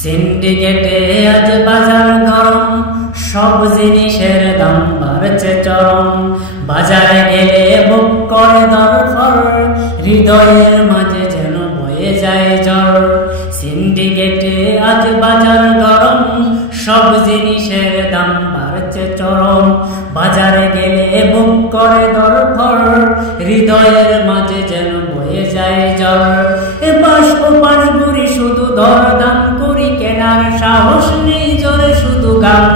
সিন্ডিকেটে আজ বাজার গরম, সব জিনিসের দাম বাড়ছে চরম। বাজারে গেলে বুক করে দরফর, হৃদয়ের মাঝে যেন বয়ে যায় জ্বর। সিন্ডিকেটে আজ বাজার গরম, সব জিনিসের দাম বাড়ছে চরম। বাজারে গেলে বুক করে দরফর, হৃদয়ের মাঝে যেন বয়ে যায় জ্বর। এপাশ ওপাশ ঘুরি শুধু দরদাম করি, কেনার সাহস নেই জোরে শুধু গান।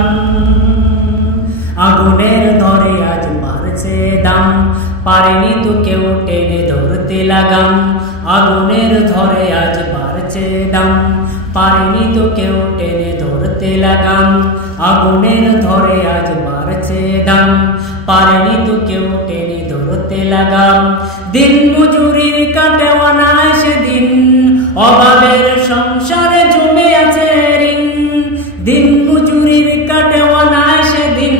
আগুনের ধরে আজ বাড়ছে দাম, পারেনি তো কেউ টেনে ধরতে লাগাম। আগুনের ধরে আজ বাড়ছে দাম, পারেনি তো কেউ টেনে ধরতে লাগাম। আগুনের ধরে আজ বাড়ছে দাম, পারেনি তো কেউ টেনে ধরতে লাগাম। দিন মজুরির কাটে অনায় সেদিন, অভাবের সংসারে জমে আছে ঋণ। দিন মজুরির কাটে অনায় সেদিন,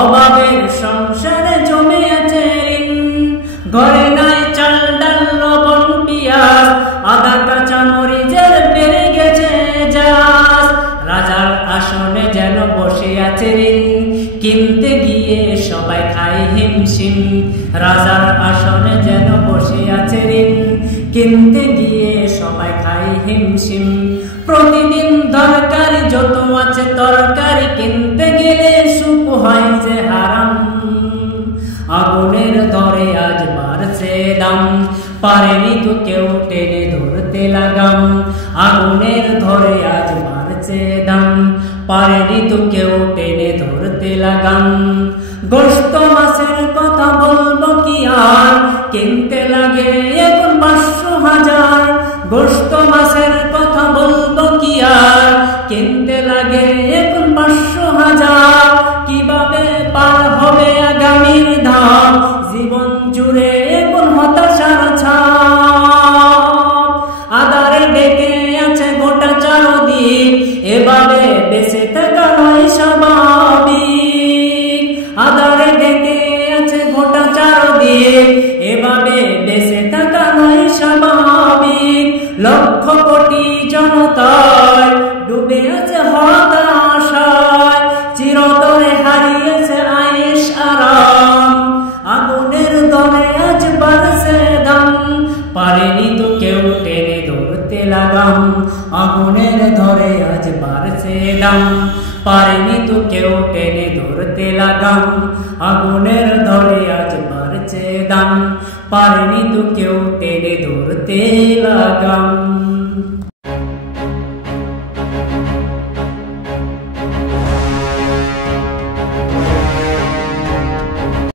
অভাবের সংসারে জমে আছে ঋণ। ঘরে নাই চাল ডাল লবণ পিঁয়াজ, আদা কাঁচা মরিচের বেড়ে গেছে জাস। রাজার আসনে যেন বসে আছে ঋণ, কিনতে গিয়ে সবাই খায় হিমশিম। রাজার আসনে যেন বসে আছে ঋণ, কিনতে গিয়ে সবাই খায় হিমশিম। প্রতিদিন দরকারি যত আছে তরকারি, কিনতে গেলে সুখ হয় যে হারাম। আগুনের ধরে আজ বাড়ছে দাম, পারেনি তো কেউ টেনে ধরতে লাগাম। আগুনের ধরে আজ বাড়ছে দাম, পারেনি তো কেউ টেনে ধরতে লাগাম। গোশত মাছের কথা বলবো কি আর, কিনতে লাগে এখন ৫০০,০০০। গোশত মাছের কথা বলবো কি আর, কিনতে লাগে এখন ৫০০,০০০। কিভাবে পার হবে আগামীর ধাপ, জীবন জুড়ে এখন হতাশার ছাপ। আধারে ডেকে আছে গোটা চারদিক, এভাবে বেঁচে থাকা নয় স্বাভাবিক। আধারে ডেকে আছে গোটা চারদিক, এভাবে বেঁচে থাকা নয় স্বাভাবিক। লক্ষ কোটি জনতায় ডুবে আছে হতাশায়, চিরতরে হারিয়েছে আয়েশ আরাম। আগুনের দরে আজ বাড়ছে দাম, পারেনি তো কেউ টেনে ধরতে লাগাম। আগুনের ধরে আজ বাড়ছে দাম, পারেনি তো কেউ টেনে ধরতে লাগাম। আগুনের ধরে আজ বাড়ছে দাম, পারেনি তো কেউ টেনে ধরতে লাগাম।